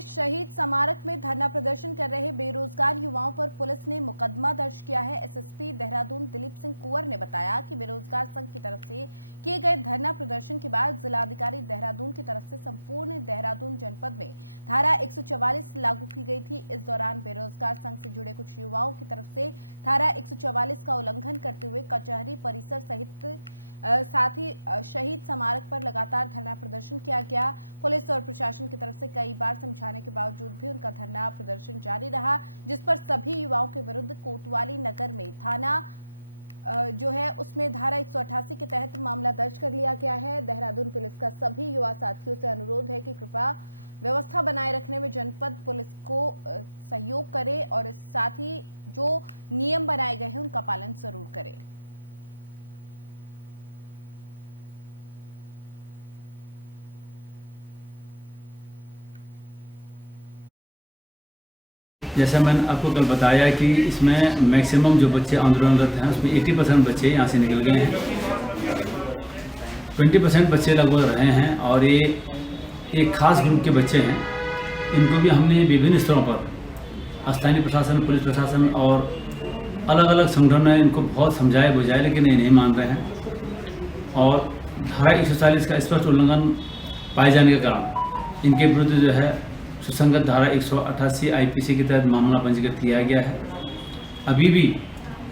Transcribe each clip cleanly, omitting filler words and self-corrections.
के शहीद स्मारक में धरना प्रदर्शन कर रहे बेरोजगार युवाओं पर पुलिस ने मुकदमा दर्ज किया है। एसएसपी देहरादून दिलीप सिंह कुंवर ने बताया कि बेरोजगार संघ की तरफ से किए गए धरना प्रदर्शन के बाद जिलाधिकारी देहरादून की तरफ से संपूर्ण देहरादून जनपद में धारा 144 लागू की गई थी। इस दौरान बेरोजगार संघ से जुड़े कुछ युवाओं की तरफ से धारा 144 का उल्लंघन करते हुए कचहरी परिसर सहित साथ ही शहीद स्मारक पर लगातार धरना प्रदर्शन किया गया। पुलिस और प्रशासन की तरफ से कई बार समझाने के बावजूद भी उनका धरना प्रदर्शन जारी रहा, जिस पर सभी युवाओं के विरुद्ध कोतवाली नगर में थाना जो है उसमें धारा 188 के तहत मामला दर्ज कर लिया गया है। देहरादून पुलिस का सभी युवा साथियों से अनुरोध है कि कृपया व्यवस्था बनाए रखने में जनपद पुलिस को सहयोग करे और साथ ही जो नियम बनाए गए हैं उनका पालन जरूर करें। जैसा मैंने आपको कल बताया कि इसमें मैक्सिमम जो बच्चे आंदोलनरत हैं उसमें 80% बच्चे यहाँ से निकल गए हैं, 20% बच्चे लगभग रहे हैं और ये एक खास ग्रुप के बच्चे हैं। इनको भी हमने विभिन्न स्तरों पर स्थानीय प्रशासन, पुलिस प्रशासन और अलग अलग संगठनों ने इनको बहुत समझाया बुझाया, लेकिन ये नहीं मान रहे हैं और धारा 140 का स्पष्ट उल्लंघन पाए जाने के कारण इनके विरुद्ध जो है सुसंगत धारा 188 आईपीसी के तहत मामला पंजीकृत किया गया है। अभी भी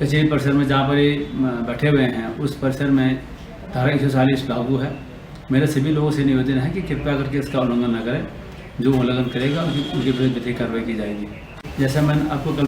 कचहरी परिसर में जहाँ पर ये बैठे हुए हैं उस परिसर में धारा 140 लागू है। मेरे सभी लोगों से निवेदन है कि कृपया करके इसका उल्लंघन न करें। जो उल्लंघन करेगा उनके विरुद्ध विधिक कार्रवाई की जाएगी। जैसा मैंने आपको कल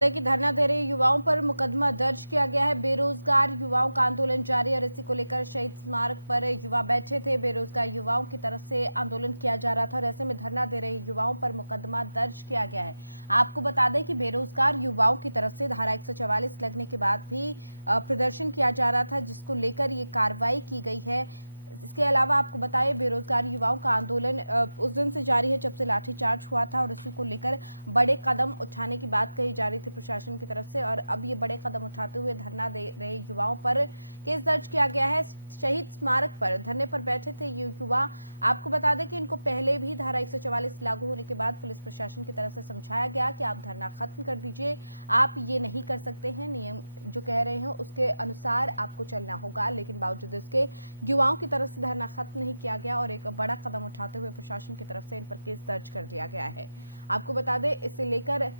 कि धरना दे रहे युवाओं पर मुकदमा दर्ज किया गया है। बेरोजगार युवाओं का आंदोलन जारी और इसी को लेकर शहीद स्मारक पर युवा बैठे थे। बेरोजगार युवाओं की तरफ से आंदोलन किया जा रहा था और ऐसे में धरना दे रहे युवाओं पर मुकदमा दर्ज किया गया है। आपको बता दें कि बेरोजगार युवाओं की तरफ से धारा 144 लगने के बाद भी प्रदर्शन किया जा रहा था, जिसको लेकर ये कार्रवाई की गई है। इसके अलावा आपको बताएं बेरोजगार युवाओं का आंदोलन उस दिन से जारी है जब से लाठीचार्ज हुआ था और इसी को लेकर बड़े कदम उठाने की बात कही जा रही थी प्रशासन की तरफ से, और अब ये बड़े कदम उठाते हुए धरना दे रहे युवाओं पर केस दर्ज किया गया है। शहीद स्मारक पर धरने पर बैठे थे ये युवा। आपको बता दें कि इनको पहले भी धारा 144 लागू होने के बाद पुलिस प्रशासन की तरफ से समझाया गया कि आप धरना खत्म कर दीजिए, आप ये नहीं कर सकते हैं, नियम जो कह रहे हैं उसके अनुसार आपको चलना होगा। लेकिन बावजूद इसके युवाओं की तरफ से धरना खत्म नहीं किया गया और एक बड़ा कदम उठाते हुए प्रशासन की तरफ से इन पर केस दर्ज कर दिया गया है। आपको बता दें इसे लेकर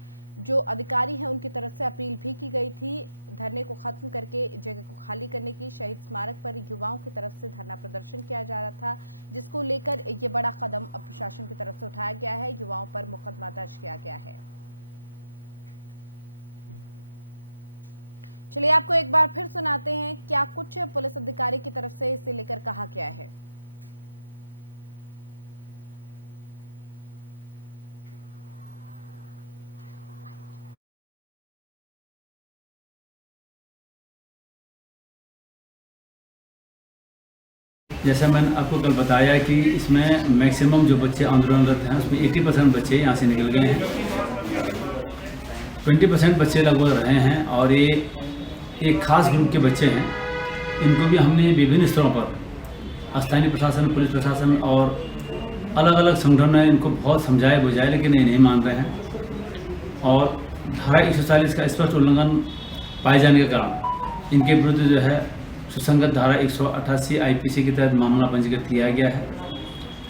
जो अधिकारी हैं उनकी तरफ से अपील भी की गई थी धरने को खत्म करके जगह को खाली करने की। शहीद स्मारक पर युवाओं की तरफ से धरना प्रदर्शन किया जा रहा था, जिसको लेकर ये बड़ा कदम अब प्रशासन की तरफ से उठाया गया है। युवाओं पर मुकदमा दर्ज किया गया है। चलिए आपको एक बार फिर सुनाते हैं क्या कुछ पुलिस अधिकारी की तरफ से इसे लेकर कहा गया है। जैसा मैंने आपको कल बताया कि इसमें मैक्सिमम जो बच्चे आंदोलनरत हैं उसमें 80% बच्चे यहाँ से निकल गए हैं, 20% बच्चे लगभग रहे हैं और ये एक खास ग्रुप के बच्चे हैं। इनको भी हमने विभिन्न स्तरों पर स्थानीय प्रशासन, पुलिस प्रशासन और अलग अलग संगठनों ने इनको बहुत समझाया बुझाया, लेकिन ये नहीं मान रहे हैं और धारा 140 का स्पष्ट उल्लंघन पाए जाने के कारण इनके विरुद्ध जो है सुसंगत धारा 188 आईपीसी के तहत मामला पंजीकृत किया गया है।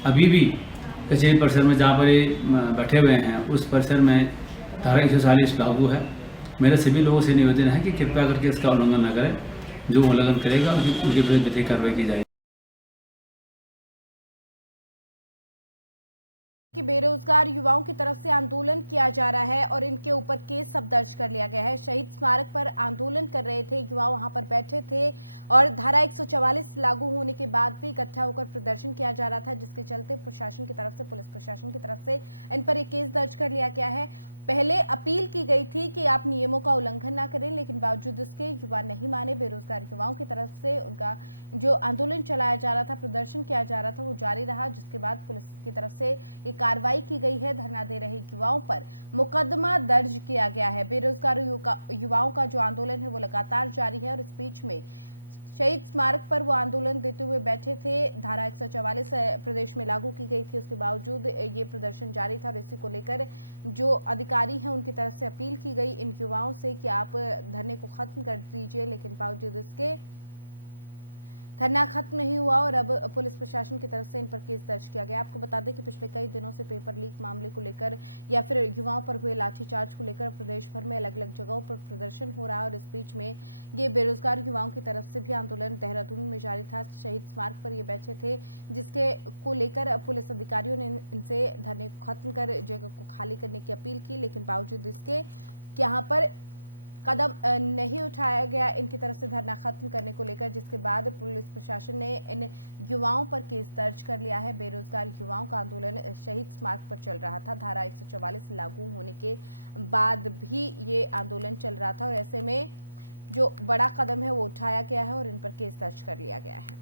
अभी भी कचहरी परिसर में जहाँ पर ये बैठे हुए हैं उस परिसर में धारा 140 लागू है। मेरे सभी लोगों से निवेदन है कि कृपया करके इसका उल्लंघन न करें। जो उल्लंघन करेगा उनके विरुद्ध विधिक कार्रवाई की जाएगी। कि बेरोजगार युवाओं की तरफ से आंदोलन किया जा रहा है और इनके ऊपर केस सब दर्ज कर लिया गया है। शहीद स्मारक पर आंदोलन कर रहे थे युवा, वहां पर बैठे थे और धारा 144 लागू होने के बाद भी इकट्ठा होकर प्रदर्शन किया जा रहा था, जिसके चलते प्रशासन की तरफ से, पुलिस प्रशासन की तरफ से इन पर एक केस दर्ज कर लिया गया है। पहले अपील की गई थी कि आप नियमों का उल्लंघन ना करें, लेकिन बावजूद इसके युवा नहीं माने। बेरोजगार युवाओं की तरफ से उनका जो आंदोलन चलाया जा रहा था, प्रदर्शन किया जा रहा था, वो जारी रहा, जिसके बाद पुलिस की तरफ से एक कार्रवाई की गई है। धरना दे रहे युवाओं पर मुकदमा दर्ज किया गया है। बेरोजगार युवाओं का जो आंदोलन है वो लगातार जारी है और इस बीच में शहीद स्मारक पर वो आंदोलन देते हुए बैठे थे। धारा 144 प्रदेश में लागू की गई थी, उसके बावजूद ये प्रदर्शन जारी था और इसी को लेकर जो अधिकारी हैं उनकी तरफ से अपील की गई इन युवाओं से कि आप धरने को खत्म कर दीजिए, लेकिन बावजूद इसके धरना खत्म नहीं हुआ और अब पुलिस प्रशासन की तरफ से इन पर केस दर्ज किया गया। आपको बता दें कि पिछले कई दिनों से पेपर लीक मामले को लेकर या फिर युवाओं पर हुए लाठीचार्ज को लेकर प्रदेश भर में अलग अलग जगहों पर प्रदर्शन हो रहा है और इस बीच में ये बेरोजगार युवाओं की तरफ से भी आंदोलन देहरादून में जारी था। शहीद स्मारक पर ये बैठे थे, जिसके को लेकर पुलिस अधिकारियों ने इनसे धरने को खत्म कर जगह को खाली करने की अपील की, लेकिन बावजूद इसके यहाँ पर कदम नहीं उठाया गया इनकी तरफ से धरना खत्म करने को लेकर, जिसके बाद पुलिस प्रशासन ने इन युवाओं पर केस दर्ज कर लिया है। बेरोजगार युवाओं का आंदोलन शहीद स्मारक पर चल रहा था। धारा 144 लागू होने के बाद भी ये आंदोलन चल रहा था और ऐसे में जो बड़ा कदम है वो उठाया गया है और इन पर केस दर्ज कर लिया गया है।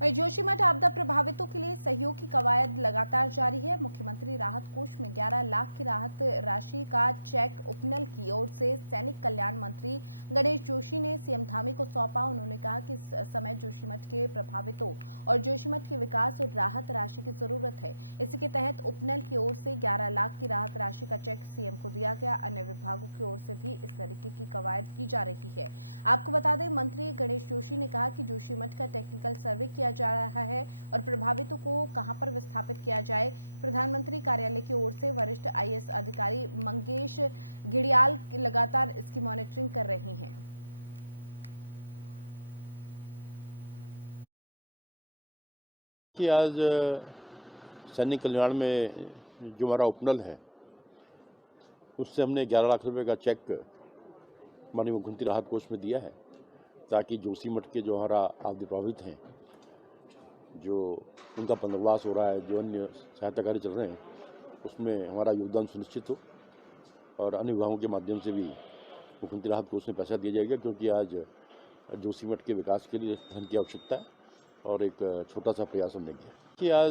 वहीं जोशीमठ आपदा प्रभावितों के लिए सहयोग की कवायद लगातार जारी है। मुख्यमंत्री राहत कोष में 11 लाख की राहत राशि का चेक उपनल की ओर से सैनिक कल्याण मंत्री गणेश जोशी ने सीएम धामी को सौंपा। उन्होंने कहा कि इस समय जोशीमठ के प्रभावितों और जोशीमठ के विकास और राहत राशि की जरूरत है। इसी के तहत उपनल की ओर से 11 लाख की राहत राशि का चेक सीएम को दिया गया। अन्य विभागों की ओर से भी इस तरीके की कवायद की जा रही है। आपको बता दें, मंत्री गणेश जोशी ने कहा कि जोशीमठ का टेक्निकल सर्वे किया जा रहा है और प्रभावितों को कहां पर विस्थापित किया जाए। प्रधानमंत्री कार्यालय की ओर से वरिष्ठ आईएएस अधिकारी मंगेश घिड़ियाल लगातार इसकी मॉनिटरिंग कर रही हैं। कि आज सैनिक कल्याण में जो हमारा उपनल है उससे हमने 11 लाख रुपए का चेक माननीय मुख्यमंत्री राहत कोष में दिया है, ताकि जोशीमठ के जो हमारा आपदा प्रभावित हैं, जो उनका पुनर्वास हो रहा है, जो अन्य सहायता कार्य चल रहे हैं, उसमें हमारा योगदान सुनिश्चित हो और अन्य विभागों के माध्यम से भी मुख्यमंत्री राहत कोष में पैसा दिया जाएगा, क्योंकि आज जोशीमठ के विकास के लिए धन की आवश्यकता है और एक छोटा सा प्रयास हमने किया कि आज